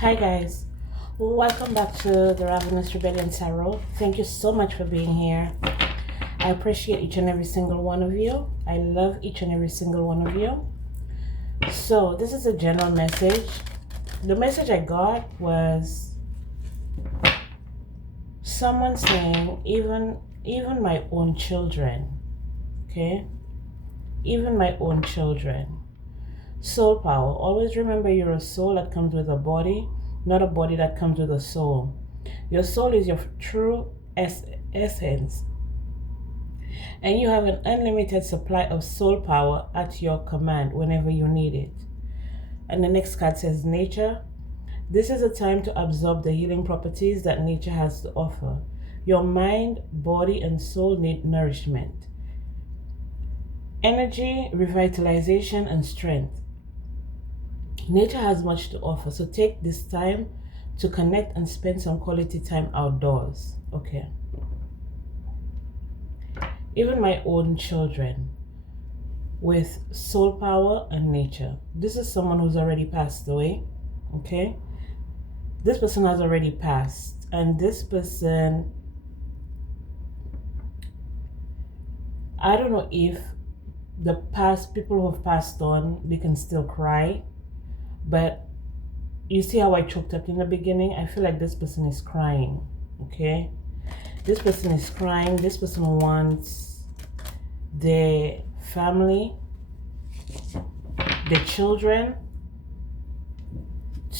Hi guys, welcome back to the Ravenous Rebellion Tarot. Thank you so much for being here. I appreciate each and every single one of you. I love each and every single one of you. So this is a general message. The message I got was someone saying even my own children, okay? Even my own children. Soul power. Always remember you're a soul that comes with a body, not a body that comes with a soul. Your soul is your true essence, and you have an unlimited supply of soul power at your command whenever you need it. And the next card says nature. This is a time to absorb the healing properties that nature has to offer. Your mind, body, and soul need nourishment, energy, revitalization, and strength. Nature has much to offer, so take this time to connect and spend some quality time outdoors. Okay. Even my own children with soul power and nature. This is someone who's already passed away. Okay. This person has already passed, and this person, I don't know if the past people who have passed on, they can still cry, but you see how I choked up in the beginning? I feel like this person is crying, okay? This person is crying. This person wants their family, their children,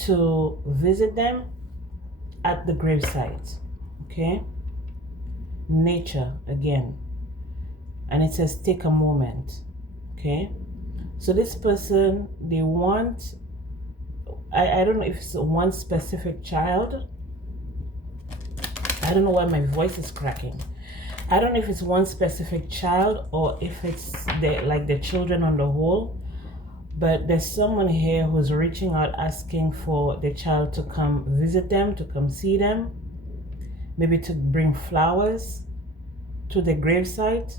to visit them at the gravesite, okay? Nature again. And it says take a moment, okay? So this person, they want, I don't know if it's one specific child. I don't know why my voice is cracking. I don't know if it's one specific child or if it's the children on the whole. But there's someone here who's reaching out asking for the child to come visit them, to come see them, maybe to bring flowers to the gravesite.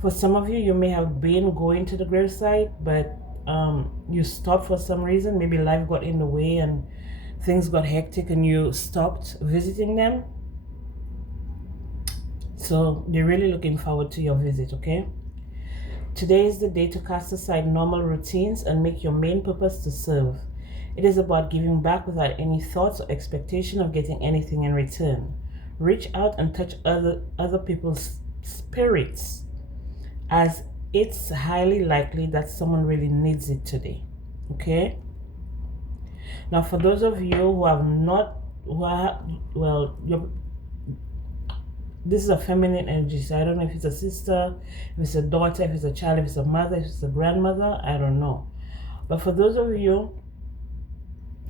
For some of you, you may have been going to the gravesite, but you stopped for some reason. Maybe life got in the way and things got hectic and you stopped visiting them. So they're really looking forward to your visit, okay? Today is the day to cast aside normal routines and make your main purpose to serve. It is about giving back without any thoughts or expectation of getting anything in return. Reach out and touch other people's spirits, as it's highly likely that someone really needs it today, okay? Now, for those of you who have not, this is a feminine energy, so I don't know if it's a sister, if it's a daughter, if it's a child, if it's a mother, if it's a grandmother, I don't know. But for those of you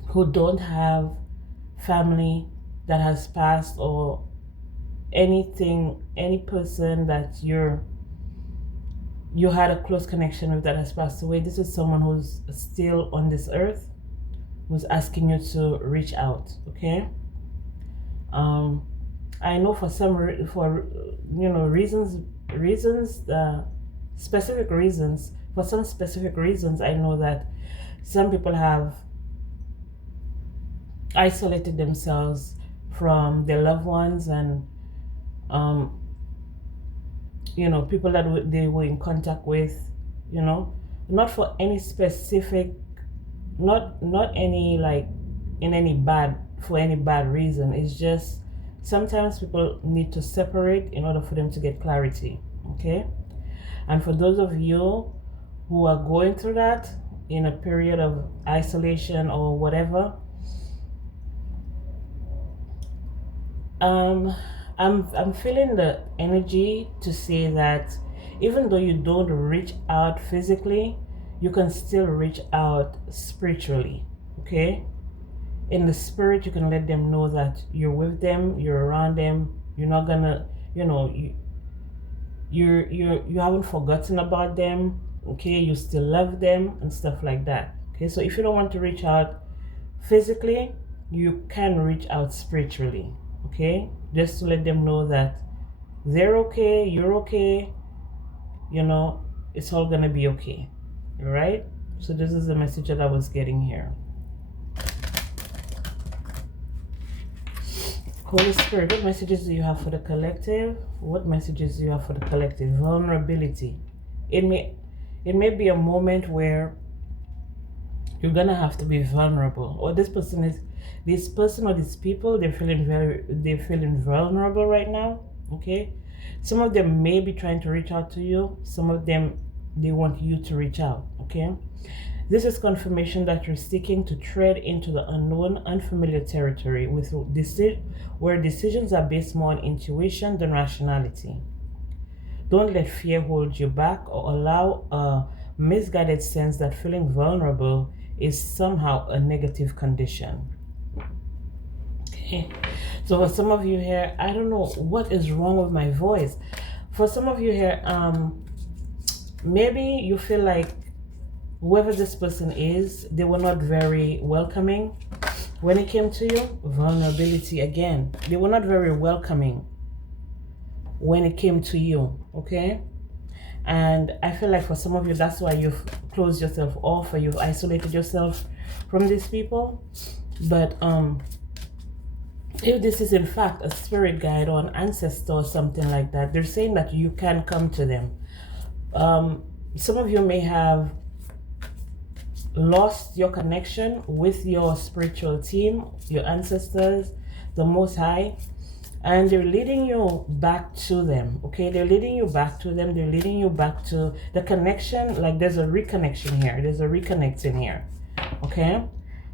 who don't have family that has passed or anything, any person that you had a close connection with that has passed away, this is someone who's still on this earth, who's asking you to reach out, okay? I know for specific reasons, for some specific reasons, I know that some people have isolated themselves from their loved ones and people that they were in contact with, not for any specific, not any for any bad reason. It's just sometimes people need to separate in order for them to get clarity, okay? And for those of you who are going through that in a period of isolation or whatever, I'm feeling the energy to say that even though you don't reach out physically, you can still reach out spiritually, okay? In the spirit, you can let them know that you're with them, you're around them, you're not gonna, you haven't forgotten about them, okay? You still love them and stuff like that, okay? So if you don't want to reach out physically, you can reach out spiritually, okay? Just to let them know that they're okay, you're okay, it's all gonna be okay, all right? So this is the message that I was getting here. Holy Spirit, what messages do you have for the collective? What messages do you have for the collective? Vulnerability. It may be a moment where you're gonna have to be vulnerable. Or this person or these people, they're feeling vulnerable right now. Okay. Some of them may be trying to reach out to you. Some of them, they want you to reach out. Okay. This is confirmation that you're seeking to tread into the unknown, unfamiliar territory where decisions are based more on intuition than rationality. Don't let fear hold you back or allow a misguided sense that feeling vulnerable is somehow a negative condition. Okay, so for some of you here, I don't know what is wrong with my voice. For some of you here, maybe you feel like whoever this person is, they were not very welcoming when it came to you. Vulnerability again. They were not very welcoming when it came to you, okay? And I feel like for some of you, that's why you've closed yourself off or you've isolated yourself from these people. But if this is in fact a spirit guide or an ancestor or something like that, they're saying that you can come to them. Some of you may have lost your connection with your spiritual team, your ancestors, the Most High, and they're leading you back to them. Okay, they're leading you back to them. They're leading you back to the connection. Like there's a reconnection here. There's a reconnecting here. Okay,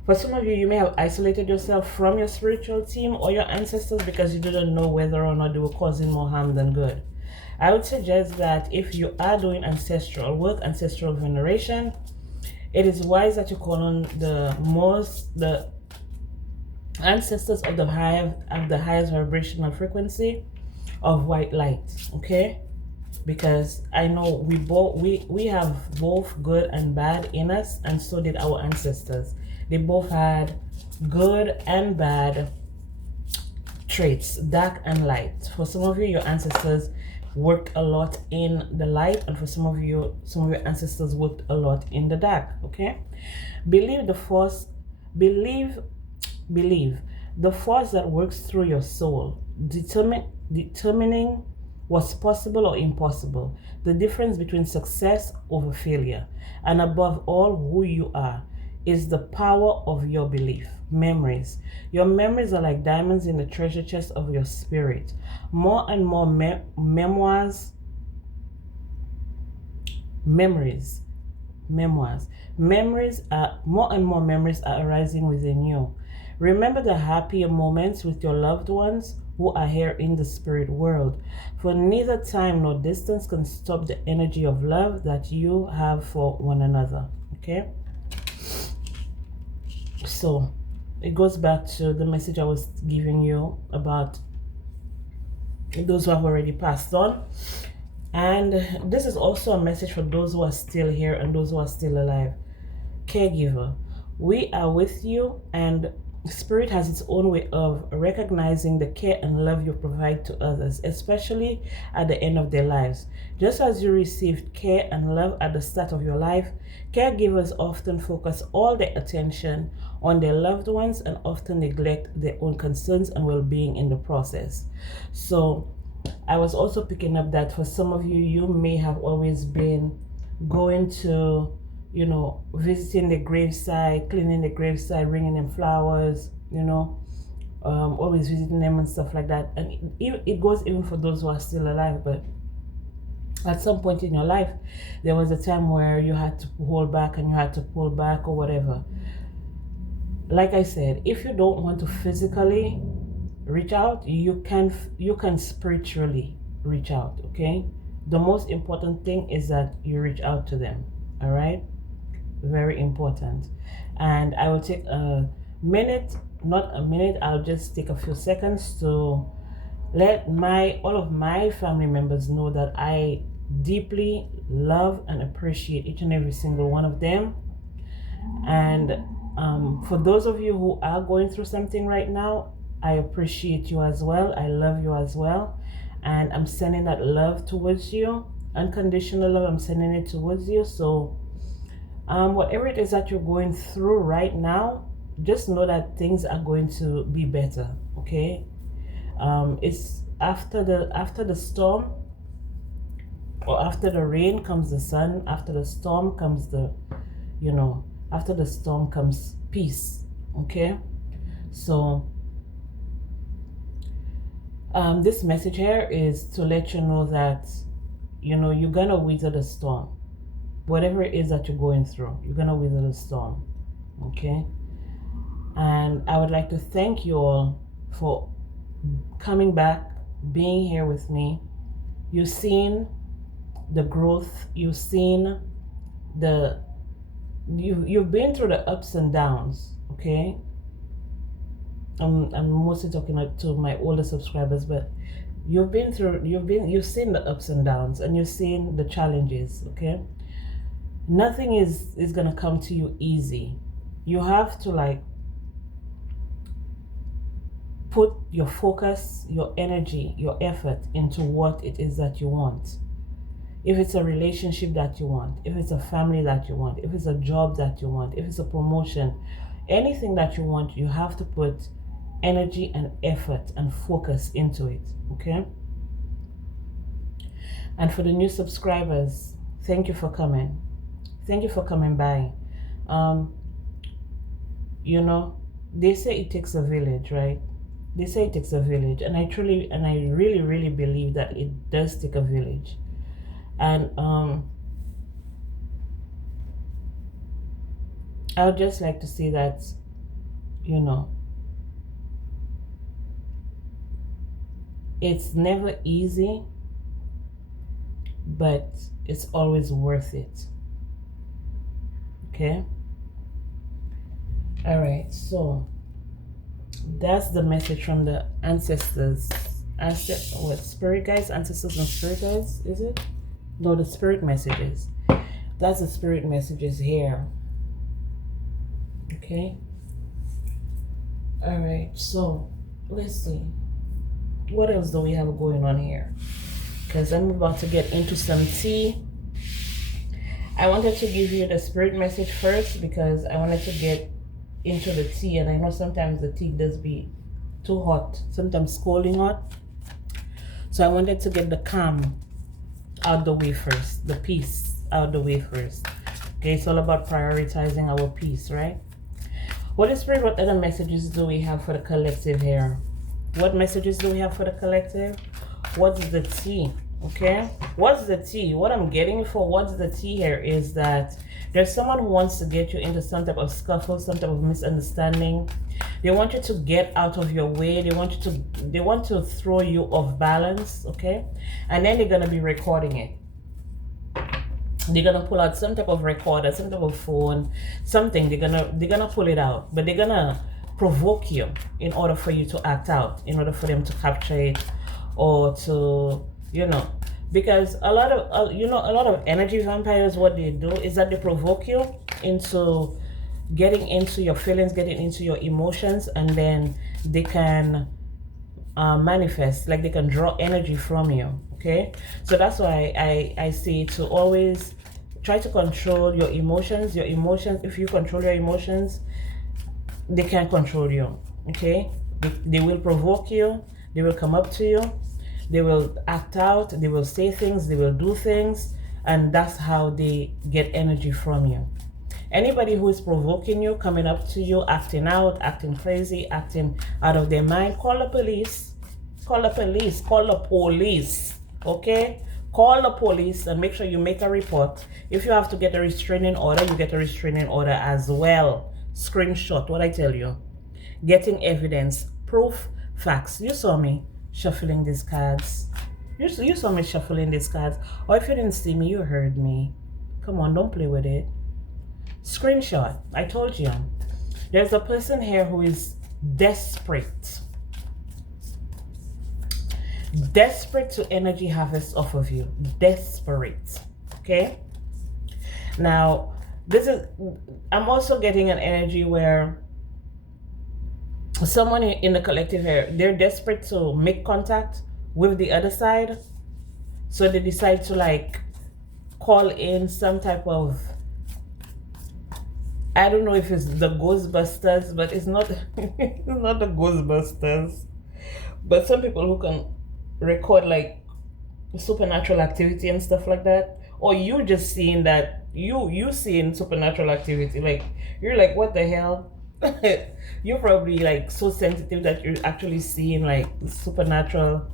for some of you, you may have isolated yourself from your spiritual team or your ancestors because you didn't know whether or not they were causing more harm than good. I would suggest that if you are doing ancestral work, ancestral veneration, it is wise that you call on the ancestors of the highest vibrational frequency of white light. Okay, because I know we have both good and bad in us, and so did our ancestors. They both had good and bad traits, dark and light. For some of you, your ancestors worked a lot in the light, and for some of your ancestors worked a lot in the dark. Okay, believe the force that works through your soul, determining what's possible or impossible, the difference between success over failure, and above all, who you are, is the power of your belief. Memories. Your memories are like diamonds in the treasure chest of your spirit. More and more memories are more and more memories are arising within you. Remember the happier moments with your loved ones who are here in the spirit world, for neither time nor distance can stop the energy of love that you have for one another. Okay, so it goes back to the message I was giving you about those who have already passed on. And this is also a message for those who are still here and those who are still alive. Caregiver, we are with you, and Spirit has its own way of recognizing the care and love you provide to others, especially at the end of their lives. Just as you received care and love at the start of your life, caregivers often focus all their attention on their loved ones and often neglect their own concerns and well-being in the process. So I was also picking up that for some of you, you may have always been going to, visiting the graveside, cleaning the graveside, bringing them flowers, always visiting them and stuff like that. And it goes even for those who are still alive. But at some point in your life, there was a time where you had to hold back and you had to pull back or whatever. Like I said, if you don't want to physically reach out, you can spiritually reach out. Okay, the most important thing is that you reach out to them. All right, very important. And I will take a minute, not a minute, I'll just take a few seconds to let all of my family members know that I deeply love and appreciate each and every single one of them. And for those of you who are going through something right now, I appreciate you as well. I love you as well. And I'm sending that love towards you. Unconditional love, I'm sending it towards you. So whatever it is that you're going through right now, just know that things are going to be better. Okay? It's after the storm, or after the rain comes the sun. After the storm comes after the storm comes peace. Okay, so this message here is to let you know that you're gonna weather the storm. Whatever it is that you're going through, you're gonna weather the storm. Okay, and I would like to thank you all for coming back, being here with me. You've seen the growth, you've seen you've been through the ups and downs. Okay, I'm mostly talking to my older subscribers, but you've seen the ups and downs, and you've seen the challenges. Okay, nothing is gonna come to you easy. You have to put your focus, your energy, your effort into what it is that you want. If it's a relationship that you want, if it's a family that you want, if it's a job that you want, if it's a promotion, anything that you want, you have to put energy and effort and focus into it. Okay, and for the new subscribers, thank you for coming. Thank you for coming by. They say it takes a village, right? They say it takes a village, and I really, really believe that it does take a village. And I would just like to say that, it's never easy, but it's always worth it. Okay? All right, so that's the message from the ancestors. Spirit guides, ancestors and spirit guides, is it? No, the spirit messages. That's the spirit messages here. Okay? All right, so let's see. What else do we have going on here? Because I'm about to get into some tea. I wanted to give you the spirit message first because I wanted to get into the tea, and I know sometimes the tea does be too hot, sometimes scalding hot. So I wanted to get the calm out the way first, the peace out the way first. Okay, it's all about prioritizing our peace, right? Holy Spirit, what other messages do we have for the collective here? What messages do we have for the collective? What's the tea? Okay, what's the tea? What I'm getting for what's the tea here is that there's someone who wants to get you into some type of scuffle, some type of misunderstanding. They want you to get out of your way. They want to throw you off balance. Okay, and then they're gonna be recording it. They're gonna pull out some type of recorder, some type of phone, something. They're gonna pull it out, but they're gonna provoke you in order for you to act out, in order for them to capture it, or to because a lot of energy vampires, what they do is that they provoke you into getting into your feelings, getting into your emotions, and then they can manifest, like they can draw energy from you. Okay, so that's why I say to always try to control your emotions. If you control your emotions, they can't control you. Okay, they will provoke you, they will come up to you, they will act out, they will say things, they will do things, and that's how they get energy from you. Anybody who is provoking you, coming up to you, acting out, acting crazy, acting out of their mind, call the police. Call the police. Call the police. Okay? Call the police and make sure you make a report. If you have to get a restraining order, you get a restraining order as well. Screenshot what I tell you. Getting evidence, proof, facts. You saw me shuffling these cards. You saw me shuffling these cards. Or if you didn't see me, you heard me. Come on, don't play with it. Screenshot. I told you. There's a person here who is desperate. Desperate to energy harvest off of you. Desperate. Okay? Now, I'm also getting an energy where someone in the collective here, they're desperate to make contact with the other side. So they decide to call in some type of, I don't know if it's the Ghostbusters, but it's not it's not the Ghostbusters. But some people who can record like supernatural activity and stuff like that, or you just seeing that you seeing supernatural activity, like you're like, what the hell? You're probably like so sensitive that you're actually seeing like supernatural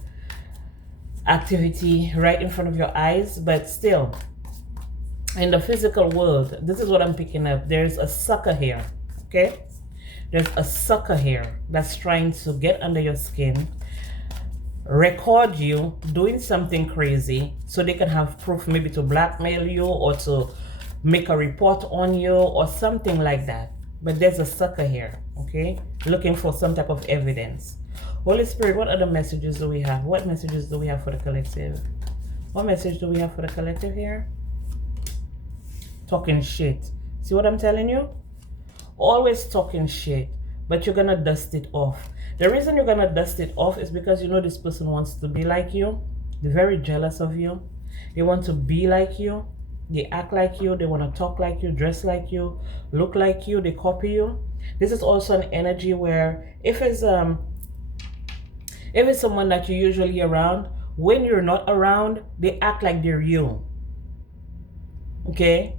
activity right in front of your eyes. But still, in the physical world, this is what I'm picking up. There's a sucker here, okay? There's a sucker here that's trying to get under your skin, record you doing something crazy so they can have proof, maybe to blackmail you or to make a report on you or something like that. But there's a sucker here, okay, looking for some type of evidence. Holy Spirit, what other messages do we have? What messages do we have for the collective? What message do we have for the collective here? Talking shit. See what I'm telling you? Always talking shit, but you're gonna dust it off. The reason you're gonna dust it off is because you know this person wants to be like you. They're very jealous of you. They want to be like you. They act like you. They want to talk like you, dress like you, look like you. They copy you. This is also an energy where if it's someone that you're usually around, when you're not around, they act like they're you. Okay?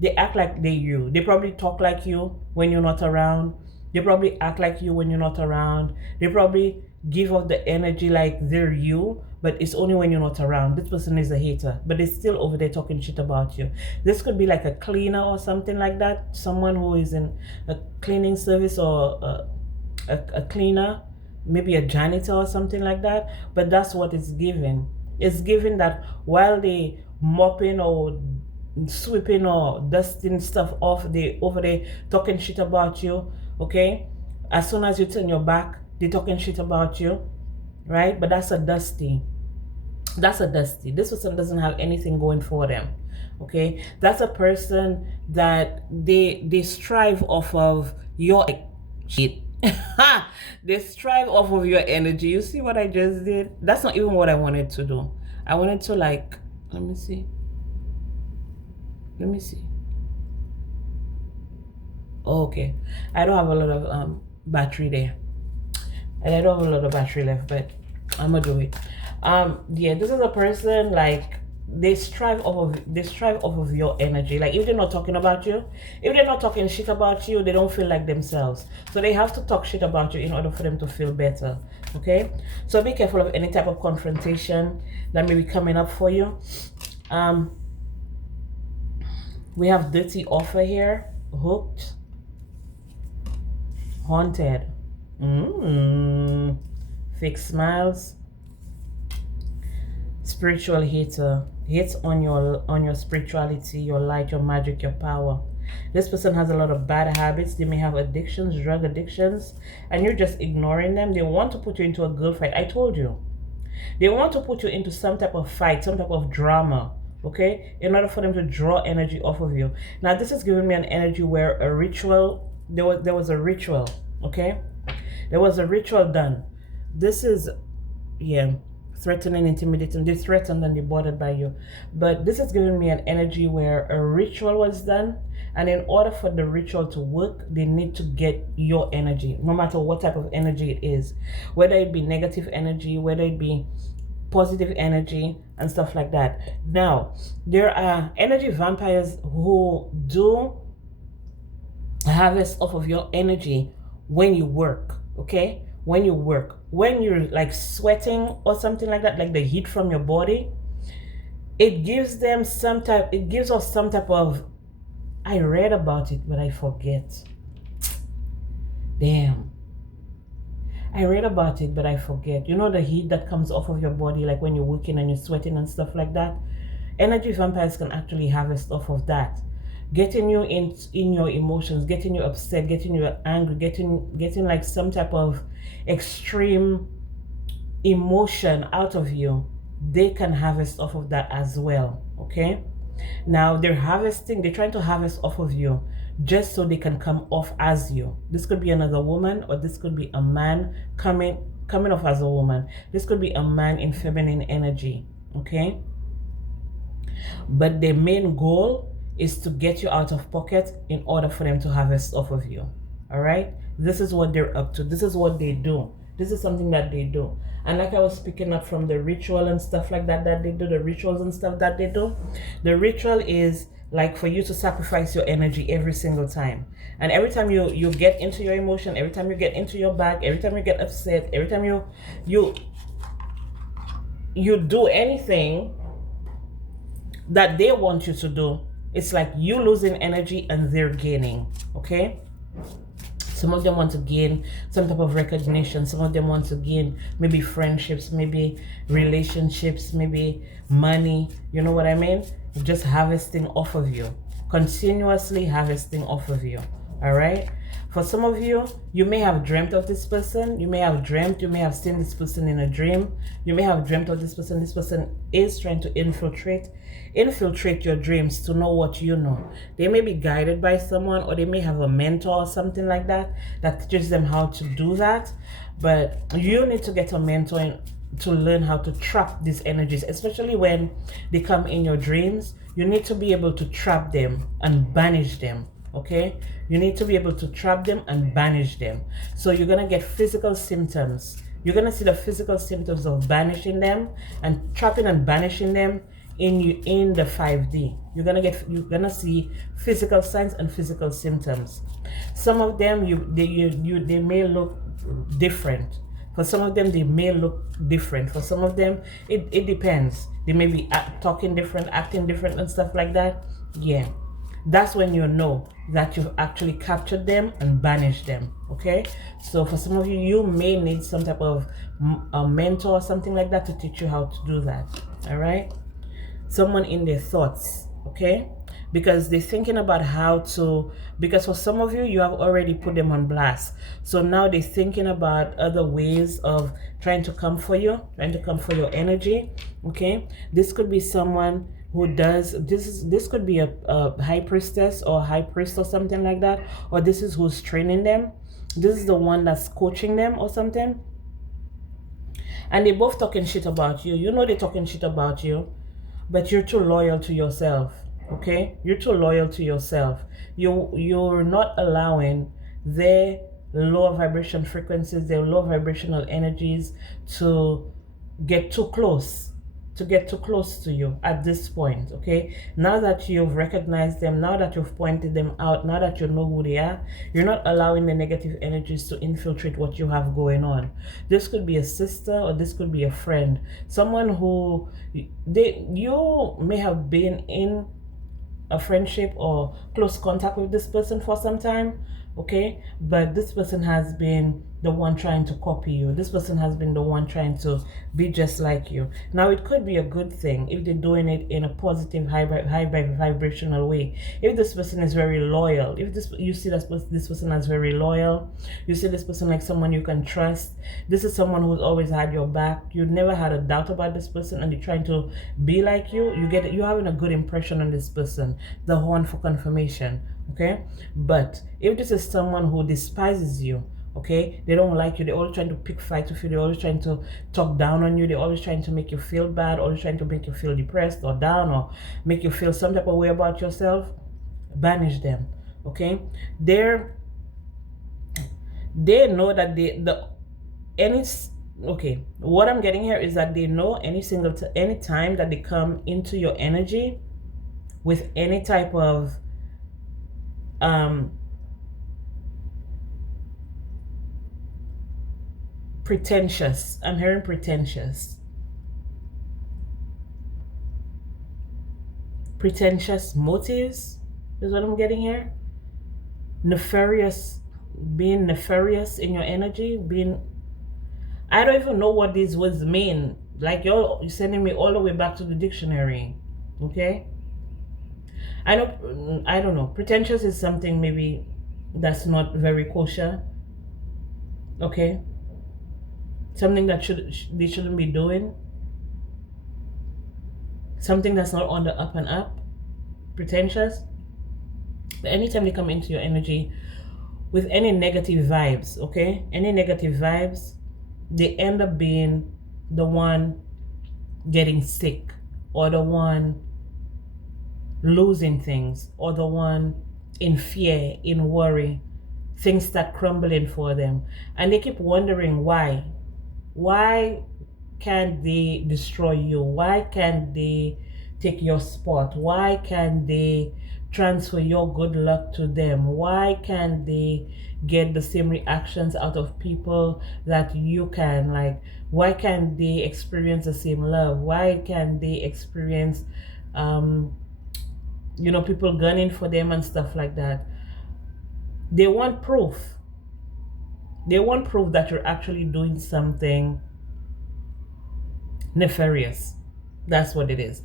They act like they're you. They probably talk like you when you're not around. They probably act like you when you're not around. They probably give off the energy like they're you, but it's only when you're not around. This person is a hater, but they're still over there talking shit about you. This could be like a cleaner or something like that. Someone who is in a cleaning service or a cleaner, maybe a janitor or something like that. But that's what it's given. It's given that while they mopping or sweeping or dusting stuff off, they over there talking shit about you, okay? As soon as you turn your back, they're talking shit about you, right? But that's a dusty. That's a dusty. This person doesn't have anything going for them, okay? That's a person that they strive off of your shit. They strive off of your energy. You see what I just did? That's not even what I wanted to do. I wanted to like, let me see. Okay, I don't have a lot of battery there, and I don't have a lot of battery left, but I'm gonna do it. Yeah, this is a person like they strive off of your energy. Like if they're not talking about you, if they're not talking shit about you, they don't feel like themselves. So they have to talk shit about you in order for them to feel better. Okay, so be careful of any type of confrontation that may be coming up for you. We have dirty offer here, hooked, haunted, fake smiles, spiritual hater, hates on your spirituality, your light, your magic, your power. This person has a lot of bad habits. They may have addictions, drug addictions, and you're just ignoring them. They want to put you into a good fight. I told you. They want to put you into some type of fight, some type of drama, okay, in order for them to draw energy off of you. Now this is giving me an energy where a ritual, there was a ritual, okay, there was a ritual done. This is, yeah, threatening, intimidating. They're threatened and they're bothered by you, but this is giving me an energy where a ritual was done, and in order for the ritual to work, they need to get your energy, no matter what type of energy it is, whether it be negative energy, whether it be positive energy and stuff like that. Now, there are energy vampires who do harvest off of your energy when you work, okay? When you work, when you're like sweating or something like that, like the heat from your body, it gives us some type of, I read about it, but I forget. Damn. I read about it, but I forget. You know the heat that comes off of your body, like when you're working and you're sweating and stuff like that? Energy vampires can actually harvest off of that. Getting you in your emotions, getting you upset, getting you angry, getting like some type of extreme emotion out of you. They can harvest off of that as well, okay? Now they're trying to harvest off of you just so they can come off as you. This could be another woman, or this could be a man coming off as a woman. This could be a man in feminine energy, okay? But their main goal is to get you out of pocket in order for them to harvest off of you. All right? This is what they're up to. This is what they do. This is something that they do. And like I was picking up from the ritual and stuff like that they do, the rituals and stuff that they do, the ritual is like for you to sacrifice your energy every single time. And every time you get into your emotion, every time you get into your bag, every time you get upset, every time you do anything that they want you to do, it's like you losing energy and they're gaining. Okay, some of them want to gain some type of recognition, some of them want to gain maybe friendships, maybe relationships, maybe money, you know what I mean? Just harvesting off of you, continuously harvesting off of you. All right, for some of you, you may have dreamt of this person, you may have seen this person in a dream, you may have dreamt of this person. This person is trying to infiltrate your dreams to know what you know. They may be guided by someone, or they may have a mentor or something like that teaches them how to do that. But you need to get a mentor to learn how to trap these energies, especially when they come in your dreams. You need to be able to trap them and banish them. Okay, you need to be able to trap them and banish them. So you're gonna get physical symptoms. You're gonna see the physical symptoms of banishing them and trapping and banishing them in the 5D. You're gonna see physical signs and physical symptoms. Some of them they may look different. For some of them, they may look different. For some of them, it depends. They may be talking different, acting different, and stuff like that. Yeah, that's when you know that you've actually captured them and banished them. Okay, so for some of you, you may need some type of a mentor or something like that to teach you how to do that. All right, someone in their thoughts. Okay, because they're thinking about how to, because for some of you, you have already put them on blast, so now they're thinking about other ways of trying to come for you, trying to come for your energy. Okay, this could be someone who does this could be a high priestess or high priest or something like that, or this is who's training them. This is the one that's coaching them or something, and they both talking shit about you. You know they're talking shit about you, but you're too loyal to yourself. Okay, you're too loyal to yourself. You're not allowing their lower vibration frequencies, their low vibrational energies to get too close to you at this point. Okay, now that you've recognized them, now that you've pointed them out, now that you know who they are, you're not allowing the negative energies to infiltrate what you have going on. This could be a sister, or this could be a friend, someone who you may have been in a friendship or close contact with this person for some time. Okay, but this person has been the one trying to copy you. This person has been the one trying to be just like you. Now it could be a good thing if they're doing it in a positive high vibrational way. If this person is very loyal, if you see this person as very loyal, you see this person like someone you can trust, this is someone who's always had your back, you never had a doubt about this person, and they're trying to be like you, you're having a good impression on this person, the horn for confirmation. Okay, but if this is someone who despises you, okay, they don't like you, they're always trying to pick fights with you, they're always trying to talk down on you, they're always trying to make you feel bad, always trying to make you feel depressed or down, or make you feel some type of way about yourself, banish them. Okay, they know that okay, what I'm getting here is that they know any time that they come into your energy with any type of pretentious, I'm hearing pretentious motives is what I'm getting here. Being nefarious in your energy, I don't even know what these words mean. Like you're sending me all the way back to the dictionary. Okay, I don't know. Pretentious is something maybe that's not very kosher. Okay, something that they shouldn't be doing. Something that's not on the up and up. Pretentious. But anytime they come into your energy with any negative vibes, okay, any negative vibes, they end up being the one getting sick, or the one losing things, or the one in fear, in worry, things start crumbling for them. And they keep wondering why. Why can't they destroy you? Why can't they take your spot? Why can't they transfer your good luck to them? Why can't they get the same reactions out of people that you can? Like, why can't they experience the same love? Why can't they experience people gunning for them and stuff like that? They want proof. They want proof that you're actually doing something nefarious. That's what it is.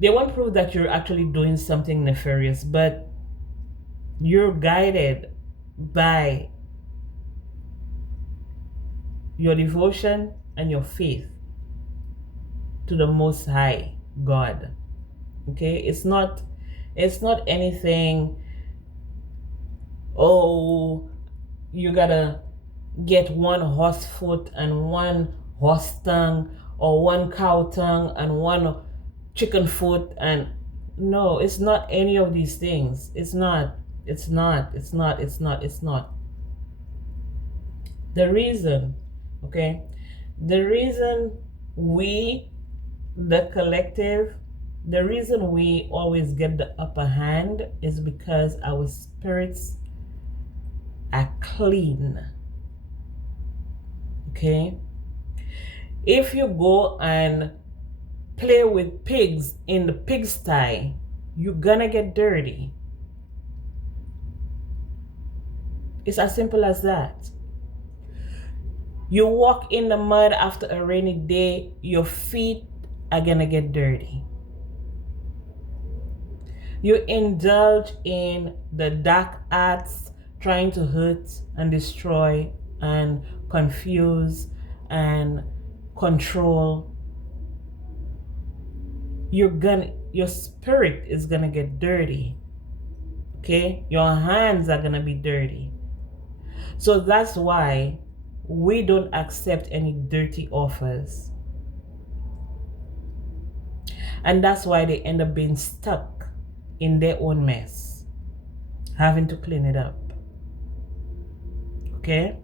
They want proof that you're actually doing something nefarious, but you're guided by your devotion and your faith to the Most High God. Okay? It's not anything, oh, you gotta get one horse foot and one horse tongue, or one cow tongue and one chicken foot, and no, it's not any of these things. It's not. The reason, okay, the reason we, the collective, the reason we always get the upper hand is because our spirits are clean. Okay? If you go and play with pigs in the pigsty, you're gonna get dirty. It's as simple as that. You walk in the mud after a rainy day, your feet are gonna get dirty. You indulge in the dark arts, trying to hurt and destroy and confuse and control. Your spirit is gonna get dirty. Okay? Your hands are gonna be dirty. So that's why we don't accept any dirty offers. And that's why they end up being stuck in their own mess, having to clean it up. Okay?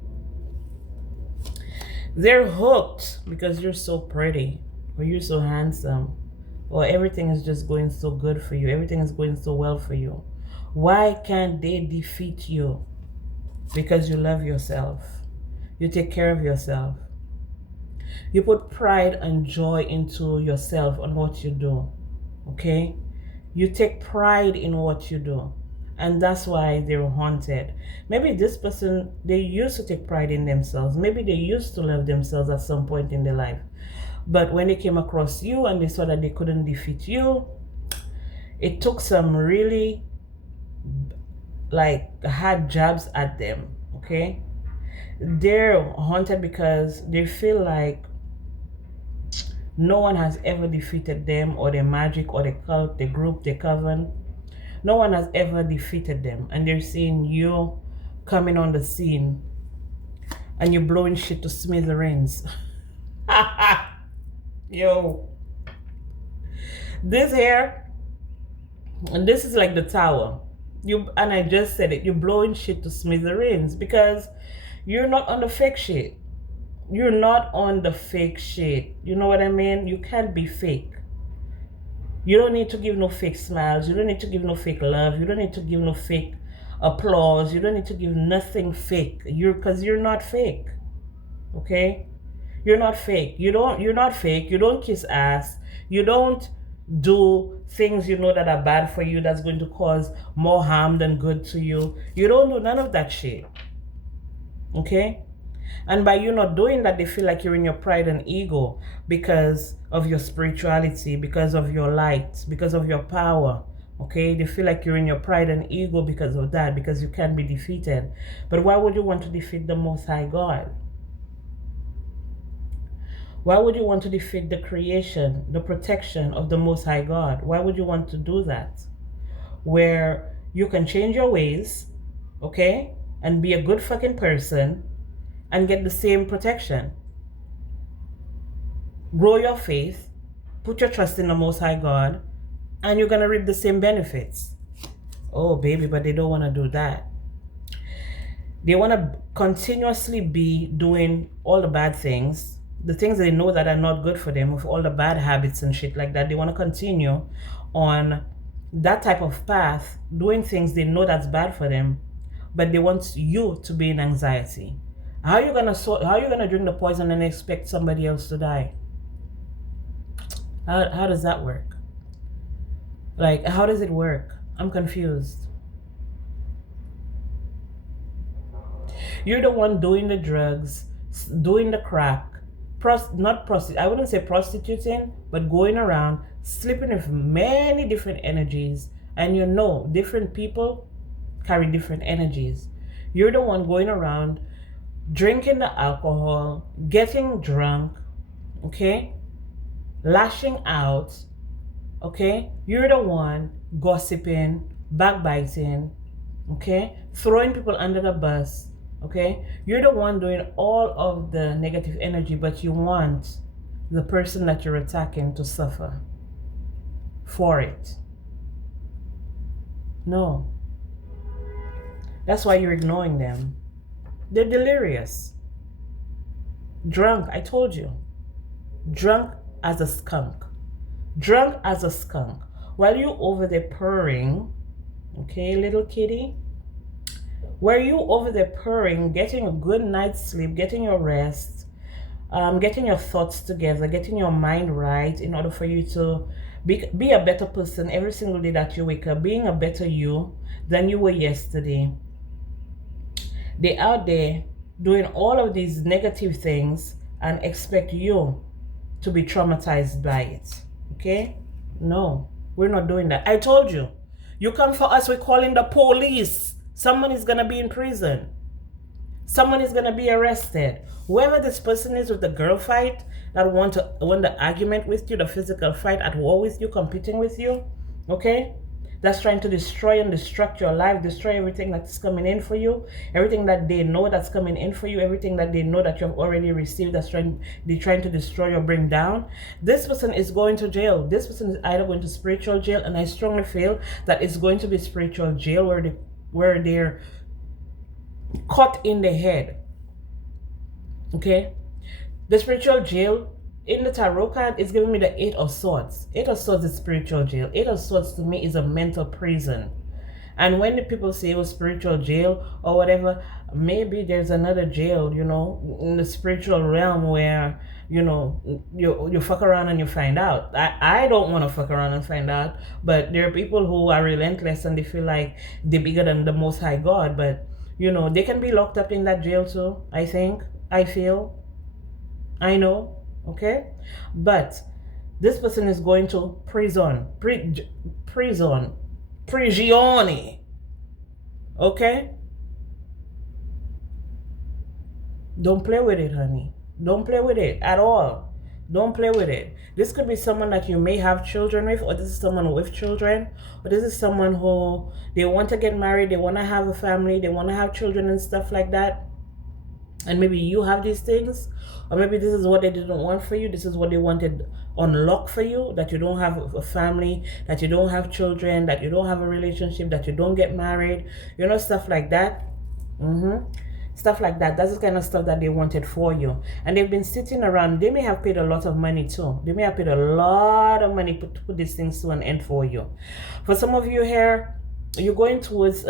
They're hooked because you're so pretty, or you're so handsome, or everything is just going so good for you, everything is going so well for you. Why can't they defeat you? Because you love yourself. You take care of yourself. You put pride and joy into yourself on what you do. Okay? You take pride in what you do. And that's why they're haunted. Maybe this person, they used to take pride in themselves. Maybe they used to love themselves at some point in their life. But when they came across you and they saw that they couldn't defeat you, it took some really hard jabs at them. Okay? They're haunted because they feel like no one has ever defeated them, or their magic, or the cult, the group, the coven. No one has ever defeated them. And they're seeing you coming on the scene and you're blowing shit to smithereens. Yo. This here, and this is like the tower. And I just said it, you're blowing shit to smithereens because you're not on the fake shit. You're not on the fake shit. You know what I mean? You can't be fake. You don't need to give no fake smiles. You don't need to give no fake love. You don't need to give no fake applause. You don't need to give nothing fake. Because you're not fake. Okay? You're not fake. You're not fake. You don't kiss ass. You don't do things you know that are bad for you, that's going to cause more harm than good to you. You don't do none of that shit. Okay? And by you not doing that, they feel like you're in your pride and ego because of your spirituality, because of your light, because of your power. Okay? They feel like you're in your pride and ego because of that, because you can't be defeated. But why would you want to defeat the Most High God? Why would you want to defeat the creation, the protection of the Most High God? Why would you want to do that? Where you can change your ways, okay, and be a good fucking person and get the same protection. Grow your faith, put your trust in the Most High God, and you're going to reap the same benefits. Oh, baby, but they don't want to do that. They want to continuously be doing all the bad things, the things they know that are not good for them, with all the bad habits and shit like that. They want to continue on that type of path, doing things they know that's bad for them, but they want you to be in anxiety. How are you gonna drink the poison and expect somebody else to die? How does that work? Like, how does it work? I'm confused. You're the one doing the drugs, doing the crack, not prostitute. I wouldn't say prostituting, but going around sleeping with many different energies, and you know different people carry different energies. You're the one going around drinking the alcohol, getting drunk, okay, lashing out, okay. You're the one gossiping, backbiting, okay, throwing people under the bus, okay. You're the one doing all of the negative energy, but you want the person that you're attacking to suffer for it. No. That's why you're ignoring them. They're delirious. Drunk, I told you. Drunk as a skunk. Drunk as a skunk. While you over there purring, okay, little kitty, were you over there purring, getting a good night's sleep, getting your rest, getting your thoughts together, getting your mind right in order for you to be a better person every single day that you wake up, being a better you than you were yesterday. They out there doing all of these negative things and expect you to be traumatized by it. Okay? No, we're not doing that. I told you. You come for us, we're calling the police. Someone is going to be in prison. Someone is going to be arrested. Whoever this person is with the girl fight that want the argument with you, the physical fight, at war with you, competing with you, okay? That's trying to destroy and destruct your life, destroy everything that's coming in for you, everything that they know that's coming in for you, everything that they know that you've already received they're trying to destroy or bring down. This person is going to jail. This person is either going to spiritual jail, and I strongly feel that it's going to be spiritual jail where they're caught in the head. Okay? The spiritual jail in the tarot card is giving me the Eight of Swords. Eight of Swords is spiritual jail. Eight of Swords to me is a mental prison. And when the people say it was spiritual jail or whatever, maybe there's another jail, you know, in the spiritual realm where, you know, you fuck around and you find out. I don't want to fuck around and find out, but there are people who are relentless and they feel like they're bigger than the Most High God. But, you know, they can be locked up in that jail too, I think, I feel, I know. Okay, but this person is going to prison, prigione. Okay, don't play with it, honey. Don't play with it at all. Don't play with it. This could be someone that you may have children with, or this is someone with children, or this is someone who they want to get married, they want to have a family, they want to have children and stuff like that. And maybe you have these things, or maybe this is what they didn't want for you. This is what they wanted unlocked for you, that you don't have a family, that you don't have children, that you don't have a relationship, that you don't get married, you know, stuff like that. Stuff like that. That's the kind of stuff that they wanted for you. And they've been sitting around. They may have paid a lot of money too. They may have paid a lot of money to put these things to an end for you. For some of you here, you're going towards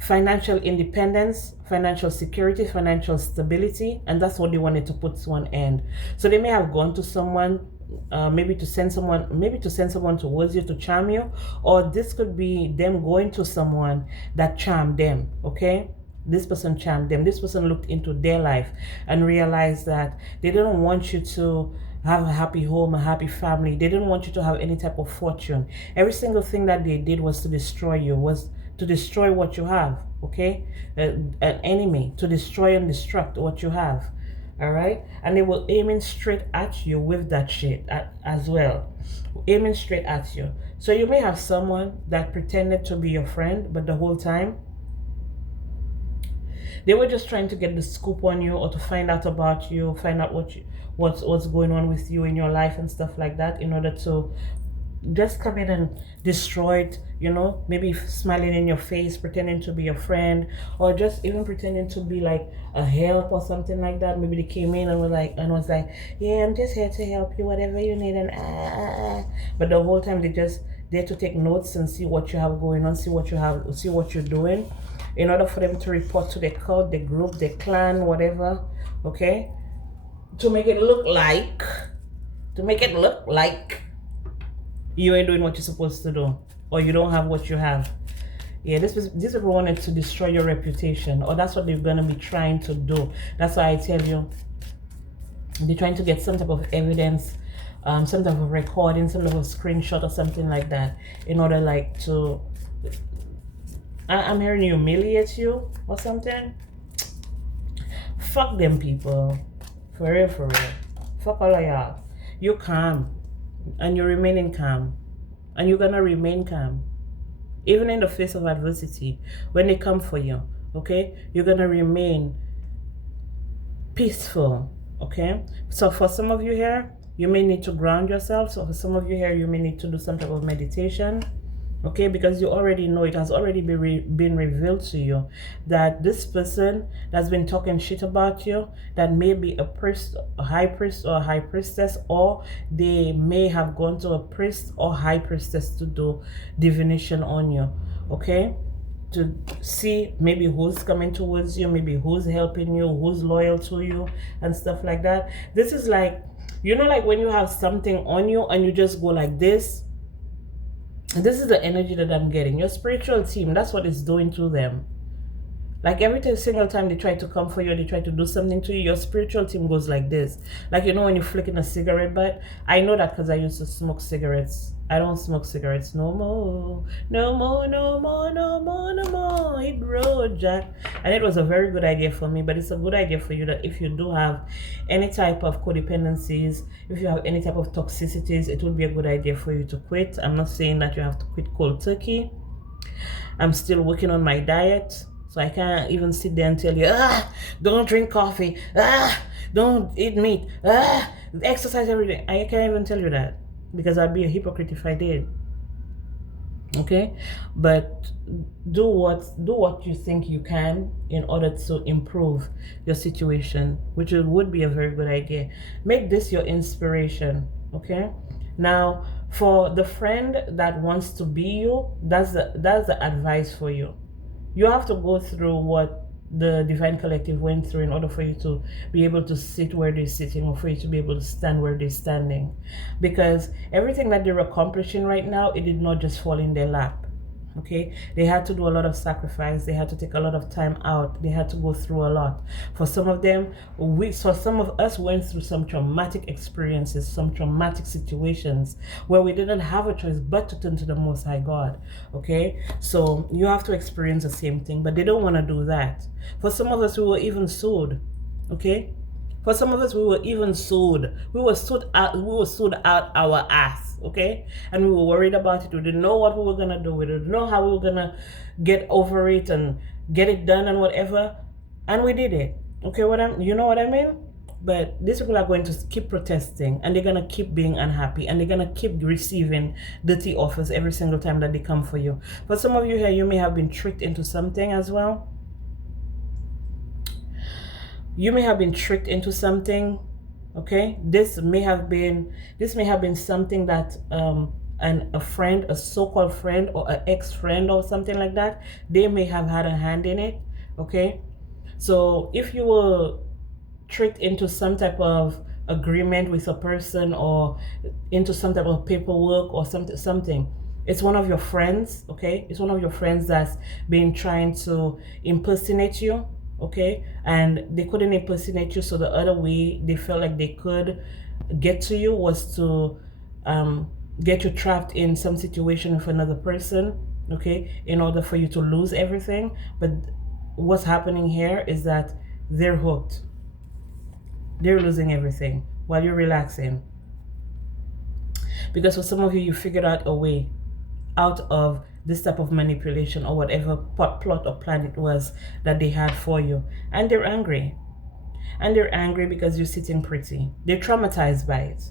financial independence, financial security, financial stability, and that's what they wanted to put to an end. So they may have gone to someone, maybe to send someone towards you to charm you, or this could be them going to someone that charmed them. Okay, this person charmed them. This person looked into their life and realized that they didn't want you to have a happy home, a happy family. They didn't want you to have any type of fortune. Every single thing that they did was to destroy you, was to destroy what you have. Okay, an enemy to destroy and destruct what you have. All right, and they were aiming straight at you with that shit as well, aiming straight at you. So you may have someone that pretended to be your friend, but the whole time they were just trying to get the scoop on you, or to find out about you, find out what's going on with you in your life and stuff like that, in order to just come in and destroy it, maybe smiling in your face, pretending to be your friend, or just even pretending to be like a help or something like that. Maybe they came in and was like, yeah, I'm just here to help you, whatever you need, and but the whole time they just there to take notes and see what you have going on, see what you're doing, in order for them to report to the cult, the group, the clan, whatever, okay? To make it look like you ain't doing what you're supposed to do, or you don't have what you have. Yeah, this people wanted to destroy your reputation, or that's what they're gonna be trying to do. That's why I tell you, they're trying to get some type of evidence, some type of recording, some type of screenshot or something like that, in order like to, I'm hearing you humiliate you or something. Fuck them people, for real, for real. Fuck all of y'all. You're calm, and you're remaining calm, and you're gonna remain calm, even in the face of adversity. When they come for you, okay, you're gonna remain peaceful, okay? So for some of you here, you may need to ground yourself. So for some of you here, you may need to do some type of meditation, okay? Because you already know, it has already been revealed to you that this person that's been talking shit about you, that may be a priest, a high priest or a high priestess, or they may have gone to a priest or high priestess to do divination on you, okay? To see maybe who's coming towards you, maybe who's helping you, who's loyal to you, and stuff like that. This is like, like when you have something on you and you just go like this. This is the energy that I'm getting. Your spiritual team, that's what it's doing to them. Like every single time they try to come for you, they try to do something to you, your spiritual team goes like this. Like, when you're flicking a cigarette butt. I know that because I used to smoke cigarettes. I don't smoke cigarettes no more. No more, no more, no more, no more. Hit road, Jack. And it was a very good idea for me, but it's a good idea for you that if you do have any type of codependencies, if you have any type of toxicities, it would be a good idea for you to quit. I'm not saying that you have to quit cold turkey. I'm still working on my diet. So I can't even sit there and tell you, don't drink coffee, don't eat meat, exercise every day. I can't even tell you that, because I'd be a hypocrite if I did. Okay? But do what you think you can in order to improve your situation, which would be a very good idea. Make this your inspiration, okay? Now, for the friend that wants to be you, that's the advice for you. You have to go through what the Divine Collective went through in order for you to be able to sit where they're sitting, or for you to be able to stand where they're standing. Because everything that they're accomplishing right now, it did not just fall in their lap. Okay, they had to do a lot of sacrifice. They had to take a lot of time out. They had to go through a lot. For some of them, some of us went through some traumatic experiences, some traumatic situations where we didn't have a choice but to turn to the Most High God. Okay, so you have to experience the same thing, but they don't want to do that. For some of us, we were even sued. Okay, for some of us, we were even sued. We were sued out our ass. Okay, and we were worried about it. We didn't know what we were gonna do. We didn't know how we were gonna get over it and get it done and whatever, and we did it. Okay, you know what I mean? But these people are going to keep protesting, and they're gonna keep being unhappy, and they're gonna keep receiving dirty offers every single time that they come for you. For some of you here, you may have been tricked into something as well. You may have been tricked into something. Okay, this may have been something that a friend, a so-called friend, or an ex-friend or something like that, they may have had a hand in it. Okay, so if you were tricked into some type of agreement with a person, or into some type of paperwork or something, it's one of your friends. Okay, it's one of your friends that's been trying to impersonate you. Okay, and they couldn't impersonate you, so the other way they felt like they could get to you was to get you trapped in some situation with another person, okay, in order for you to lose everything. But what's happening here is that they're hooked. They're losing everything while you're relaxing. Because for some of you, you figured out a way out of this type of manipulation, or whatever plot or plan it was that they had for you. And they're angry. And they're angry because you're sitting pretty. They're traumatized by it.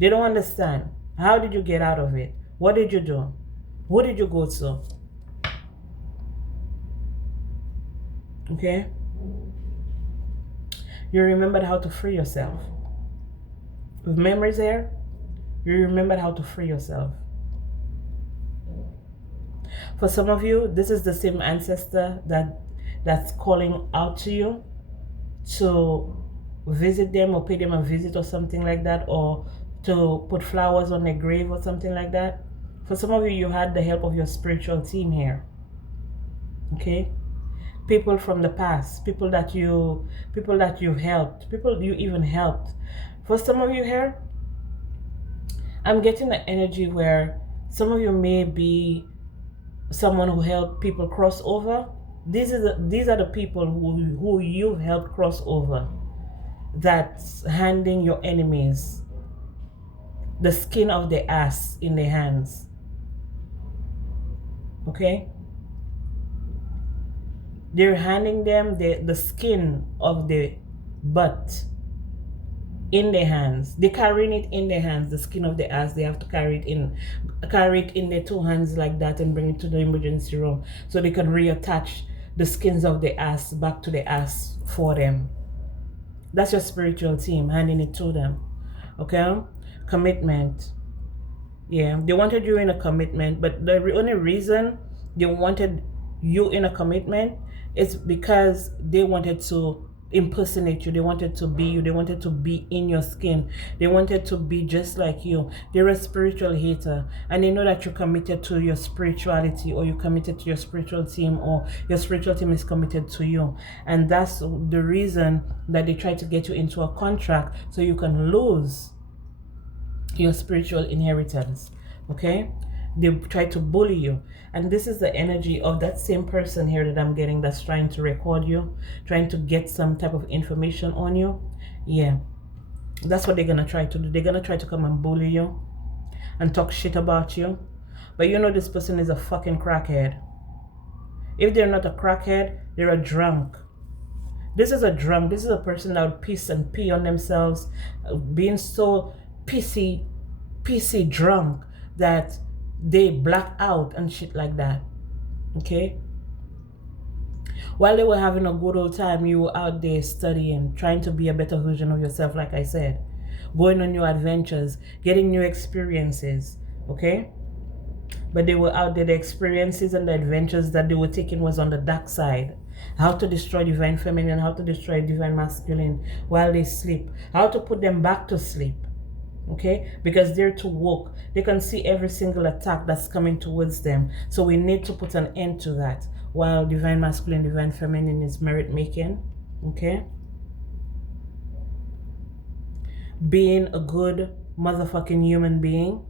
They don't understand. How did you get out of it? What did you do? Who did you go to? Okay? You remembered how to free yourself. With memories there, you remembered how to free yourself. For some of you, this is the same ancestor that's calling out to you to visit them or pay them a visit or something like that, or to put flowers on their grave or something like that. For some of you, you had the help of your spiritual team here. Okay? People from the past, people that you helped, people you even helped. For some of you here, I'm getting the energy where some of you may be someone who helped people cross over. These are the people who you've helped cross over, that's handing your enemies the skin of the ass in their hands. Okay? They're handing them the skin of the butt in their hands. They're carrying it in their hands, the skin of the ass. They have to carry it in their two hands like that and bring it to the emergency room so they can reattach the skins of the ass back to the ass for them. That's your spiritual team handing it to them. Okay? Commitment. Yeah, they wanted you in a commitment, but the only reason they wanted you in a commitment is because they wanted to impersonate you. They wanted to be you. They wanted to be in your skin. They wanted to be just like you. They're a spiritual hater, and they know that you're committed to your spirituality, or you're committed to your spiritual team, or your spiritual team is committed to you. And that's the reason that they try to get you into a contract so you can lose your spiritual inheritance. Okay? They try to bully you. And this is the energy of that same person here that I'm getting, that's trying to record you, trying to get some type of information on you. Yeah, that's what they're gonna try to do. They're gonna try to come and bully you and talk shit about you. But you know this person is a fucking crackhead. If they're not a crackhead, they're a drunk. This is a drunk. This is a person that would piss and pee on themselves, being so pissy drunk that they black out and shit like that. Okay? While they were having a good old time, you were out there studying, trying to be a better version of yourself, like I said, going on new adventures, getting new experiences. Okay? But they were out there, the experiences and the adventures that they were taking was on the dark side. How to destroy divine feminine, how to destroy divine masculine while they sleep, how to put them back to sleep. Okay, because they're too woke. They can see every single attack that's coming towards them. So we need to put an end to that while divine masculine, divine feminine is merit making. Okay, being a good motherfucking human being.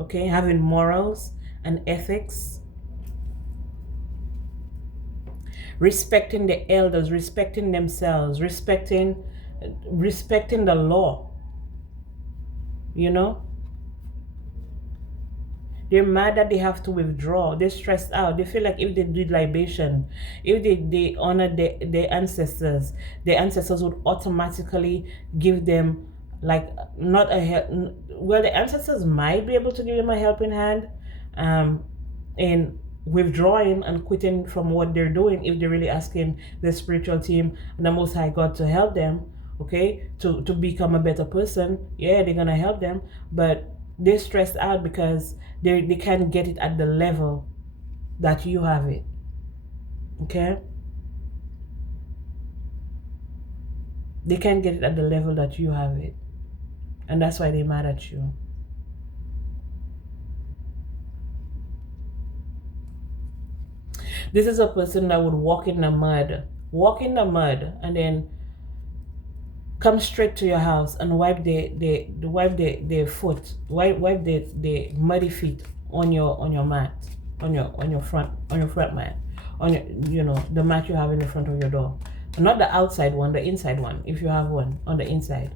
Okay, having morals and ethics, respecting the elders, respecting themselves, respecting the law. You know, they're mad that they have to withdraw. They're stressed out. They feel like if they did libation, if they honor their ancestors, their ancestors would automatically give them like not a help. Well, the ancestors might be able to give them a helping hand in withdrawing and quitting from what they're doing if they're really asking the spiritual team and the Most High God to help them. Okay, to become a better person. Yeah, they're gonna help them, but they're stressed out because they can't get it at the level that you have it. Okay, they can't get it at the level that you have it, and that's why they're mad at you. This is a person that would walk in the mud, and then come straight to your house and wipe their foot, wipe the muddy feet on your mat, on your front mat, on your the mat you have in the front of your door, not the outside one, the inside one, if you have one on the inside.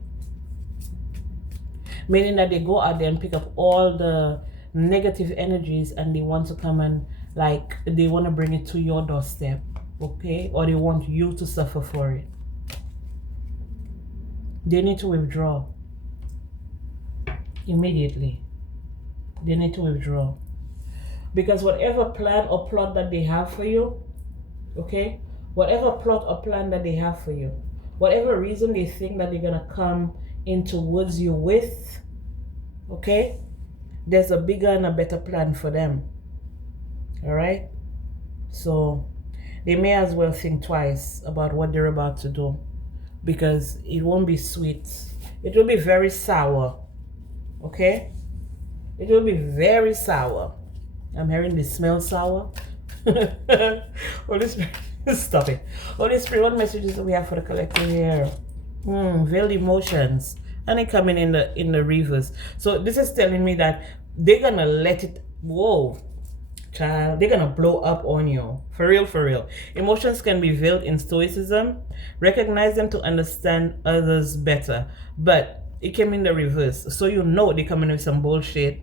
Meaning that they go out there and pick up all the negative energies and they want to come and they want to bring it to your doorstep, okay, or they want you to suffer for it. They need to withdraw immediately. They need to withdraw. Because whatever plan or plot that they have for you, okay, whatever plot or plan that they have for you, whatever reason they think that they're gonna come in towards you with, okay, there's a bigger and a better plan for them. All right, so they may as well think twice about what they're about to do, because it won't be sweet. It will be very sour. Okay, it will be very sour. I'm hearing the smell sour. Holy Spirit, stop it. Holy Spirit, what messages do we have for the collective here? Veiled emotions, and it coming in the reverse. So this is telling me that they're gonna let it. Whoa, child, they're gonna blow up on you. For real, for real. Emotions can be veiled in stoicism. Recognize them to understand others better, but it came in the reverse. So you know they're coming with some bullshit.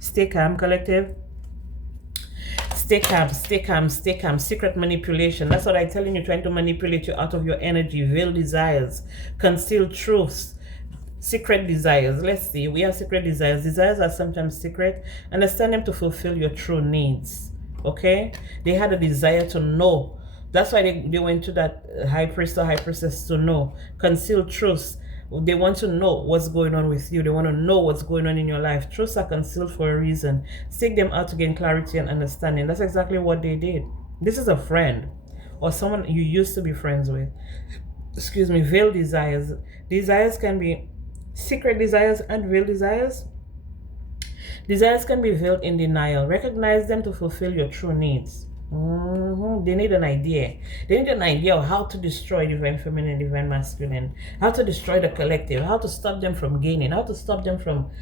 Stay calm, collective. Stay calm, stay calm, stay calm. Secret manipulation. That's what I'm telling you, trying to manipulate you out of your energy. Veiled desires, concealed truths, secret desires. Let's see. We have secret desires. Desires are sometimes secret. Understand them to fulfill your true needs. Okay? They had a desire to know. That's why they went to that high priest or high priestess to know. Concealed truths. They want to know what's going on with you. They want to know what's going on in your life. Truths are concealed for a reason. Seek them out to gain clarity and understanding. That's exactly what they did. This is a friend or someone you used to be friends with. Excuse me. Veiled desires. Desires can be secret desires and veiled desires. Desires can be veiled in denial. Recognize them to fulfill your true needs. They need an idea. They need an idea of how to destroy divine feminine, divine masculine, how to destroy the collective, how to stop them from gaining, how to stop them from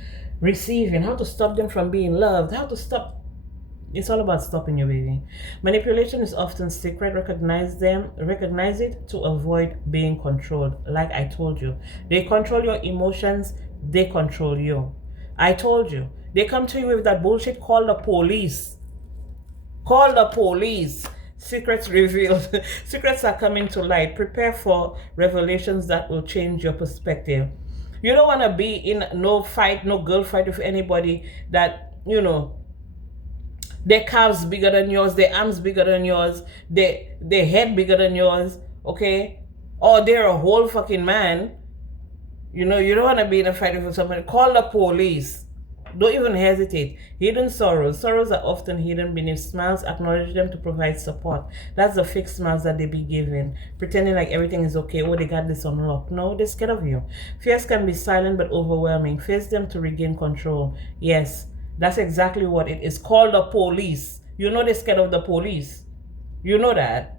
receiving, how to stop them from being loved, how to stop. It's all about stopping you, baby. Manipulation is often secret. Recognize it to avoid being controlled. Like I told you, they control your emotions, they control you. I told you, they come to you with that bullshit. Call the police. Call the police. Secrets revealed. Secrets are coming to light. Prepare for revelations that will change your perspective. You don't want to be in no fight, no girl fight with anybody that, you know, their calves bigger than yours, their arms bigger than yours, their head bigger than yours, okay? Or they're a whole fucking man. You know, you don't want to be in a fight with somebody. Call the police. Don't even hesitate. Hidden sorrows. Sorrows are often hidden beneath smiles. Acknowledge them to provide support. That's the fake smiles that they be giving. Pretending like everything is okay. Oh, they got this unlocked. No, they're scared of you. Fears can be silent but overwhelming. Face them to regain control. Yes, that's exactly what it is. Call the police. You know they're scared of the police. You know that.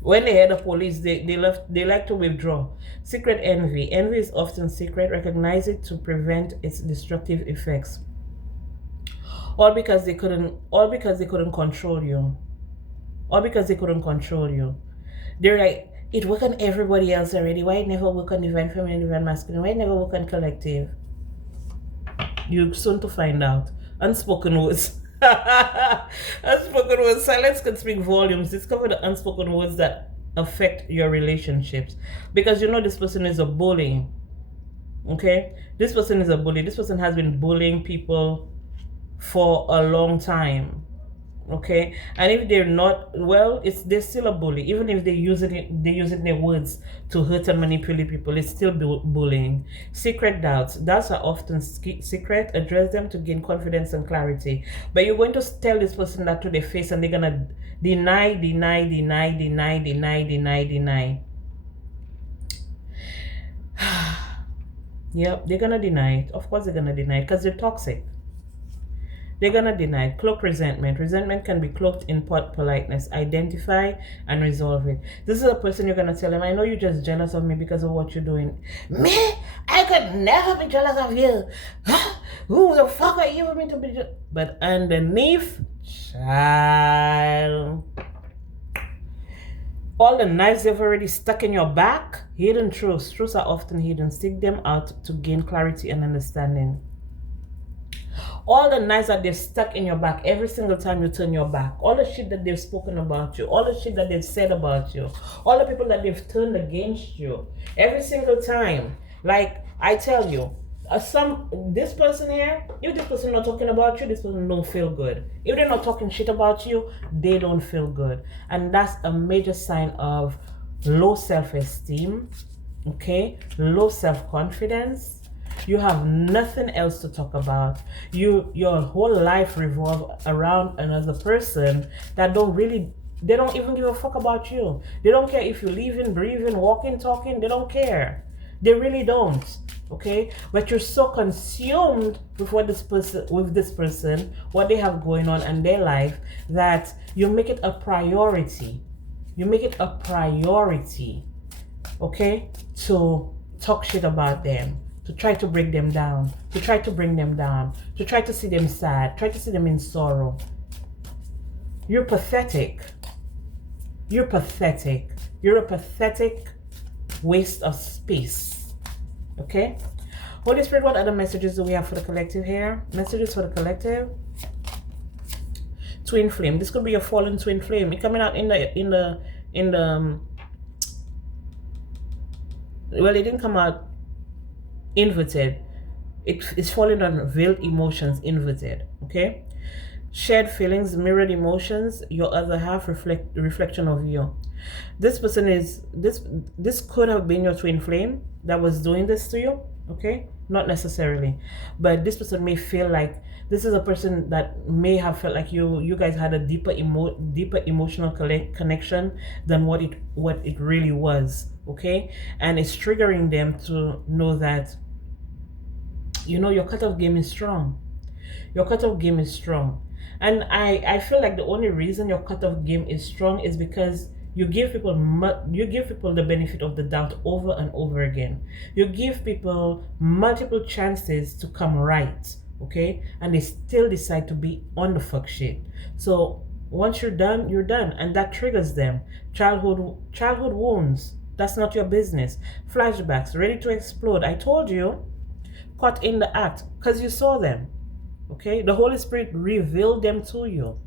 When they hear the police, they like to withdraw. Secret envy. Envy is often secret. Recognize it to prevent its destructive effects. All because they couldn't control you. All because they couldn't control you. They're like, it worked on everybody else already. Why it never work on divine feminine, divine masculine? Why it never work on collective? You're soon to find out. Unspoken words. Unspoken words. Silence can speak volumes. Discover the unspoken words that affect your relationships, because you know this person is a bully. Okay, this person is a bully. This person has been bullying people for a long time. Okay, and if they're not well, they're still a bully. Even if they're using their words to hurt and manipulate people, it's still bullying. Secret doubts are often secret. Address them to gain confidence and clarity. But you're going to tell this person that to their face, and they're gonna deny. Yep, they're gonna deny it. Of course they're gonna deny it, because they're toxic. They're gonna deny it. Cloak resentment. Resentment can be cloaked in politeness. Identify and resolve it. This is a person you're gonna tell them, I know you're just jealous of me because of what you're doing. Me? I could never be jealous of you. Who the fuck are you for me to be jealous? But underneath, child, all the knives they've already stuck in your back. Hidden truths. Truths are often hidden. Seek them out to gain clarity and understanding. All the knives that they've stuck in your back every single time you turn your back, all the shit that they've spoken about you, all the shit that they've said about you, all the people that they've turned against you, every single time. Like I tell you, This person here, if this person not talking about you, this person don't feel good. If they're not talking shit about you, they don't feel good, and that's a major sign of low self-esteem. Okay, low self-confidence. You have nothing else to talk about. Your whole life revolve around another person that don't really, they don't even give a fuck about you. They don't care if you're living, breathing, walking, talking. They don't care. They really don't. Okay, but you're so consumed with this person, what they have going on in their life, that you make it a priority. You make it a priority, okay, to talk shit about them, to try to break them down, to try to bring them down, to try to see them sad, try to see them in sorrow. You're pathetic. You're pathetic. You're a pathetic waste of space. Okay? Holy Spirit, what other messages do we have for the collective here? Messages for the collective. Twin flame. This could be a fallen twin flame. It coming out in the well, it didn't come out inverted. It's falling on veiled emotions inverted. Okay? Shared feelings, mirrored emotions, your other half reflection of you. This person is this could have been your twin flame that was doing this to you, okay? Not necessarily, but this person may feel like this is a person that may have felt like you guys had a deeper emotional connection than what it really was, okay? And it's triggering them to know that, you know, your cutoff game is strong. Your cutoff game is strong. And I feel like the only reason your cutoff game is strong is because you give people the benefit of the doubt over and over again. You give people multiple chances to come right, okay? And they still decide to be on the fuck shit. So once you're done, and that triggers them. Childhood wounds. That's not your business. Flashbacks, ready to explode. I told you, caught in the act, because you saw them. Okay, the Holy Spirit revealed them to you.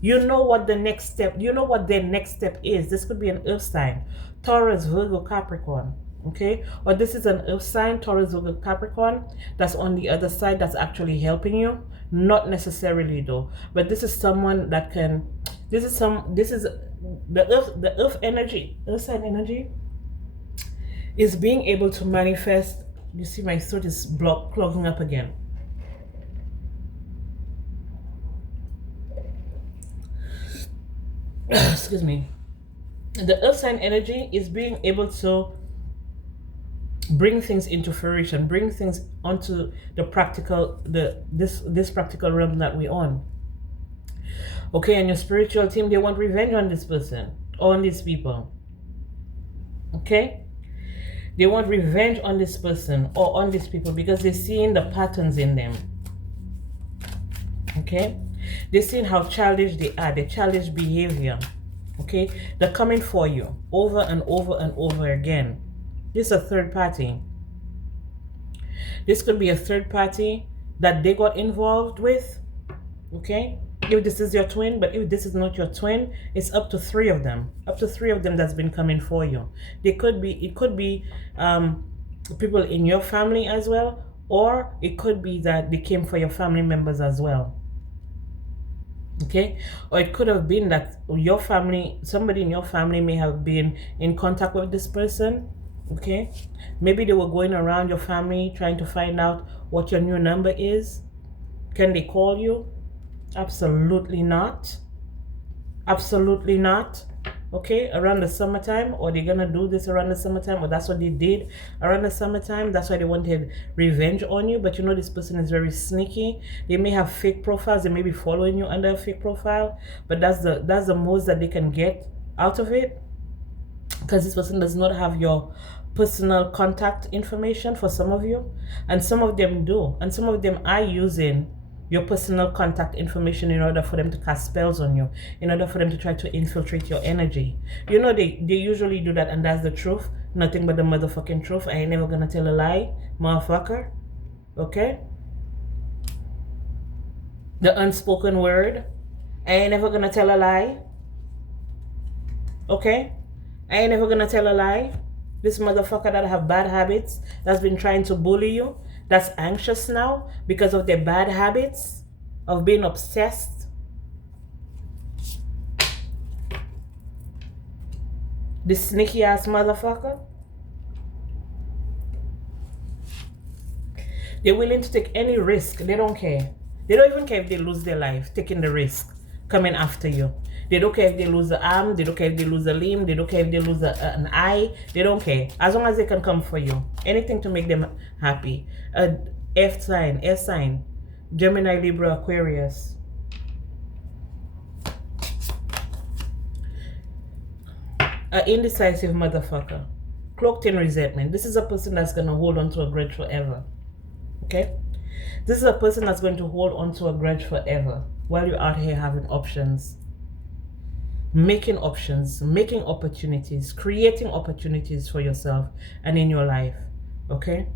You know what their next step is. This could be an earth sign, Taurus, Virgo, Capricorn. Okay, or this is an earth sign, Taurus, Virgo, Capricorn, that's on the other side, that's actually helping you. Not necessarily though, but this is someone that can, this is the earth energy, earth sign energy is being able to manifest. You see my throat is clogging up again. Excuse me. The earth sign energy is being able to bring things into fruition, bring things onto the practical, this practical realm that we're on. Okay, and your spiritual team, they want revenge on this person or on these people. Okay, they want revenge on this person or on these people because they're seeing the patterns in them. Okay, they're seeing how childish they are, their childish behavior. Okay, they're coming for you over and over and over again. This is a third party. This could be a third party that they got involved with. Okay, if this is your twin, but if this is not your twin, it's up to three of them. Up to three of them that's been coming for you. It could be people in your family as well, or it could be that they came for your family members as well. Okay, or it could have been that your family, somebody in your family may have been in contact with this person. Okay, maybe they were going around your family trying to find out what your new number is. Can they call you? Absolutely not. Absolutely not. Okay, around the summertime, or they're gonna do this around the summertime, or that's what they did around the summertime. That's why they wanted revenge on you. But you know, this person is very sneaky. They may have fake profiles. They may be following you under a fake profile, but that's the most that they can get out of it, because this person does not have your personal contact information for some of you, and some of them do, and some of them are using your personal contact information in order for them to cast spells on you, in order for them to try to infiltrate your energy. You know, they usually do that, and that's the truth. Nothing but the motherfucking truth. I ain't never gonna tell a lie, motherfucker. Okay? The unspoken word. I ain't never gonna tell a lie. Okay? I ain't never gonna tell a lie. This motherfucker that have bad habits, that's been trying to bully you, that's anxious now because of their bad habits of being obsessed. This sneaky ass motherfucker. They're willing to take any risk. They don't care. They don't even care if they lose their life, taking the risk, coming after you. They don't care if they lose the arm. They don't care if they lose a limb. They don't care if they lose an eye. They don't care. As long as they can come for you. Anything to make them happy. F sign, S sign, Gemini, Libra, Aquarius. An indecisive motherfucker. Cloaked in resentment. This is a person that's going to hold on to a grudge forever. Okay? This is a person that's going to hold on to a grudge forever while you're out here having options. Making options, making opportunities, creating opportunities for yourself and in your life. Okay?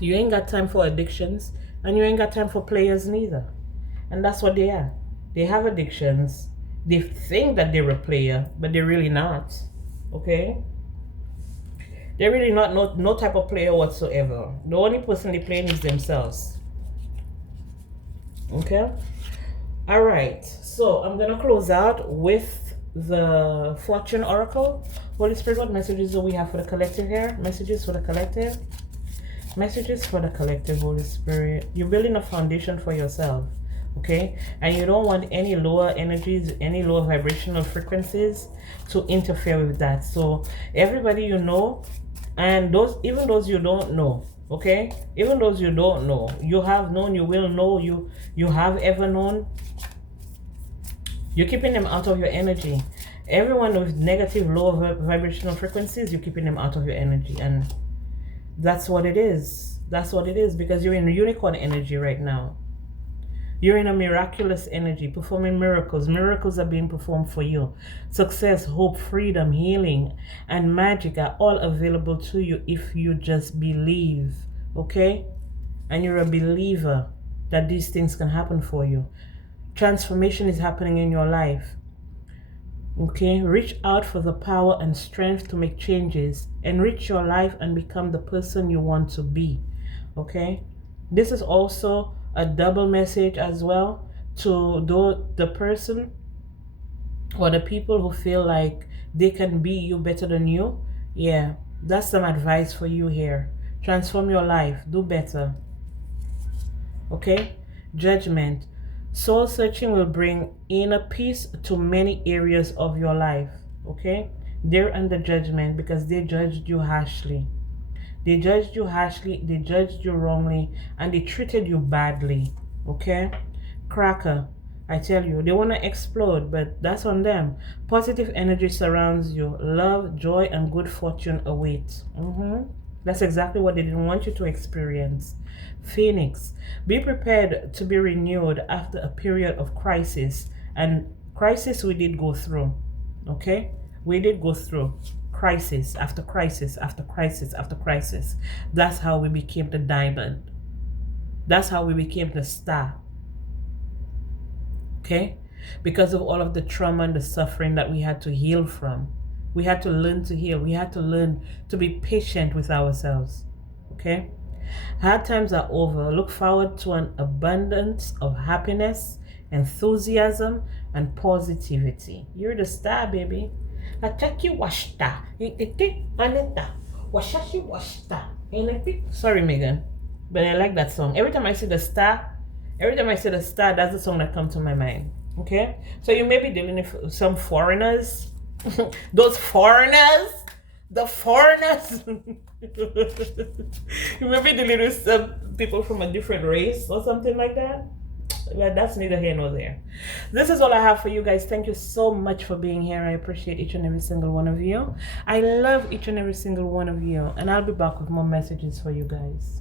You ain't got time for addictions and you ain't got time for players neither. And that's what they are. They have addictions. They think that they're a player, but they're really not. Okay? They're really not no type of player whatsoever. The only person they're playing is themselves. Okay? All right. So I'm going to close out with the Fortune Oracle. Holy Spirit, what messages do we have for the collective here? Messages for the collective. Messages for the collective, Holy Spirit. You're building a foundation for yourself. Okay? And you don't want any lower energies, any lower vibrational frequencies to interfere with that. So everybody you know, and even those you don't know, okay? Even those you don't know, you have known, you will know, you have ever known, you're keeping them out of your energy. Everyone with negative, lower vibrational frequencies, you're keeping them out of your energy. And that's what it is. That's what it is, because you're in unicorn energy right now. You're in a miraculous energy, performing miracles. Miracles are being performed for you. Success, hope, freedom, healing, and magic are all available to you if you just believe, okay? And you're a believer that these things can happen for you. Transformation is happening in your life, okay? Reach out for the power and strength to make changes. Enrich your life and become the person you want to be, okay? This is also a double message as well to the person or the people who feel like they can be you better than you. Yeah, that's some advice for you here. Transform your life, do better. Okay? Judgment. Soul searching will bring inner peace to many areas of your life. Okay? They're under judgment because they judged you harshly. They judged you harshly, they judged you wrongly, and they treated you badly, okay? Cracker, I tell you, they want to explode, but that's on them. Positive energy surrounds you. Love, joy, and good fortune await. That's exactly what they didn't want you to experience. Phoenix, be prepared to be renewed after a period of crisis. And crisis we did go through, okay? We did go through. Crisis after crisis after crisis after crisis. That's how we became the diamond. That's how we became the star. Okay? Because of all of the trauma and the suffering that we had to heal from. We had to learn to heal. We had to learn to be patient with ourselves. Okay? Hard times are over. Look forward to an abundance of happiness, enthusiasm, and positivity. You're the star, baby. Sorry, Megan, but I like that song. Every time I see the star, that's the song that comes to my mind. Okay, so you may be dealing with some foreigners, those foreigners, the foreigners. You may be dealing with some people from a different race or something like that. But that's neither here nor there. This is all I have for you guys. Thank you so much for being here. I appreciate each and every single one of you. I love each and every single one of you. And I'll be back with more messages for you guys.